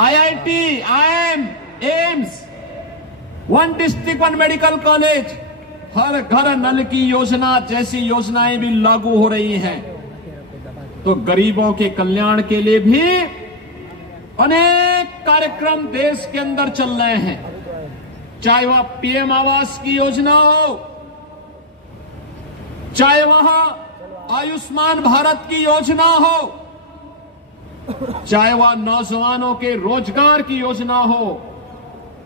IIT, IIM, AIIMS, one district one medical college, हर घर नल की योजना जैसी योजनाएं भी लागू हो रही हैं। तो गरीबों के कल्याण के लिए भी अनेक कार्यक्रम देश के अंदर चल रहे हैं, चाहे वह पीएम आवास की योजना हो, चाहे वह आयुष्मान भारत की योजना हो, चाहे वह नौजवानों के रोजगार की योजना हो,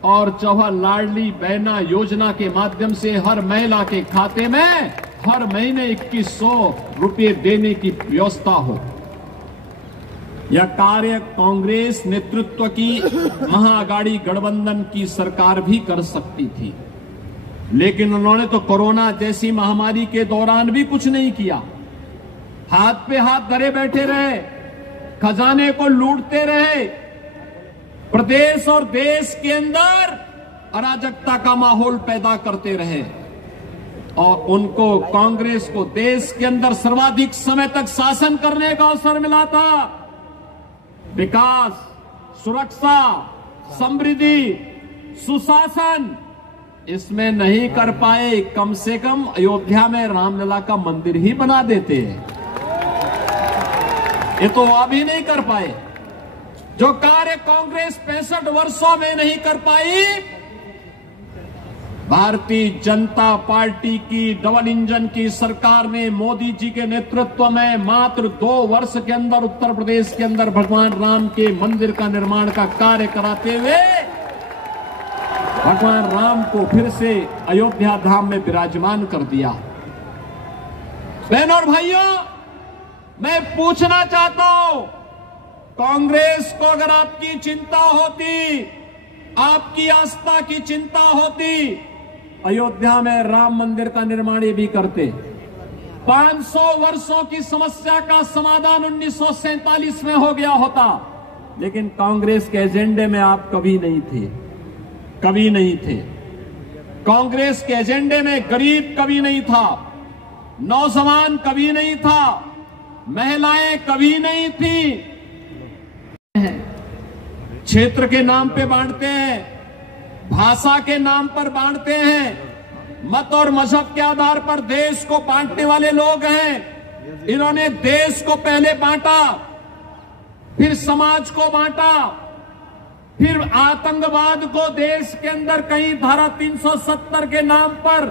और चाहे लाडली बहना योजना के माध्यम से हर महिला के खाते में हर महीने 2100 रुपये देने की व्यवस्था हो। यह कार्य कांग्रेस नेतृत्व की महाअघाड़ी गठबंधन की सरकार भी कर सकती थी, लेकिन उन्होंने तो कोरोना जैसी महामारी के दौरान भी कुछ नहीं किया। हाथ पे हाथ धरे बैठे रहे, खजाने को लूटते रहे, प्रदेश और देश के अंदर अराजकता का माहौल पैदा करते रहे, और उनको कांग्रेस को देश के अंदर सर्वाधिक समय तक शासन करने का अवसर मिला था। विकास, सुरक्षा, समृद्धि, सुशासन इसमें नहीं कर पाए। कम से कम अयोध्या में रामलला का मंदिर ही बना देते हैं, ये तो अभी नहीं कर पाए। जो कार्य कांग्रेस 65 वर्षों में नहीं कर पाई, भारतीय जनता पार्टी की डबल इंजन की सरकार ने मोदी जी के नेतृत्व में मात्र 2 वर्ष के अंदर उत्तर प्रदेश के अंदर भगवान राम के मंदिर का निर्माण का कार्य कराते हुए भगवान राम को फिर से अयोध्या धाम में विराजमान कर दिया। बहनों और भाइयों, मैं पूछना चाहता हूं, कांग्रेस को अगर आपकी चिंता होती, आपकी आस्था की चिंता होती, अयोध्या में राम मंदिर का निर्माण ये भी करते। 500 वर्षों की समस्या का समाधान 1947 में हो गया होता, लेकिन कांग्रेस के एजेंडे में आप कभी नहीं थे, कभी नहीं थे। कांग्रेस के एजेंडे में गरीब कभी नहीं था, नौजवान कभी नहीं था, महिलाएं कभी नहीं थी। क्षेत्र के नाम पे बांटते हैं, भाषा के नाम पर बांटते हैं, मत और मजहब के आधार पर देश को बांटने वाले लोग हैं। इन्होंने देश को पहले बांटा, फिर समाज को बांटा, फिर आतंकवाद को देश के अंदर कहीं धारा 370 के नाम पर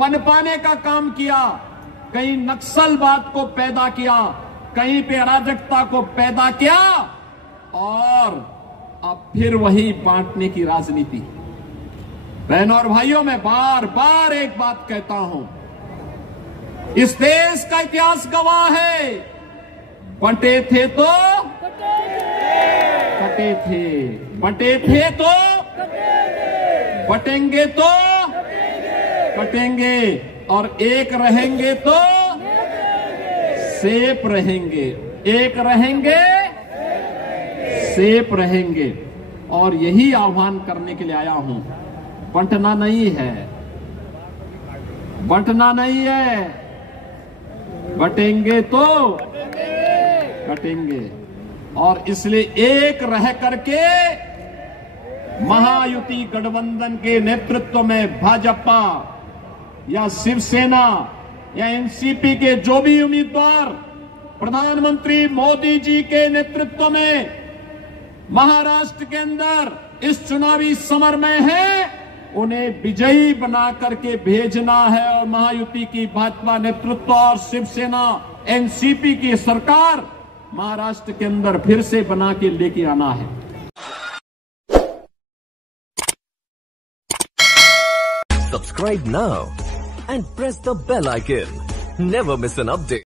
पनपाने का काम किया, कहीं नक्सलवाद को पैदा किया, कहीं पे अराजकता को पैदा किया, और अब फिर वही बांटने की राजनीति। बहनों और भाइयों, मैं बार बार एक बात कहता हूं, इस देश का इतिहास गवाह है, बंटे थे तो कटे थे, बंटे थे तो बटेंगे तो कटेंगे, और एक रहेंगे तो सेफ रहेंगे, एक रहेंगे सेफ रहेंगे। और यही आह्वान करने के लिए आया हूं, बंटना नहीं है, बंटना नहीं है, बटेंगे तो कटेंगे। और इसलिए एक रह करके महायुति गठबंधन के नेतृत्व में भाजपा या शिवसेना या एनसीपी के जो भी उम्मीदवार प्रधानमंत्री मोदी जी के नेतृत्व में महाराष्ट्र के अंदर इस चुनावी समर में है, उन्हें विजयी बना करके भेजना है, और महायुति की भाजपा नेतृत्व और शिवसेना एनसीपी की सरकार महाराष्ट्र के अंदर फिर से बना के लेके आना है। Subscribe now and press the bell icon. Never miss an update.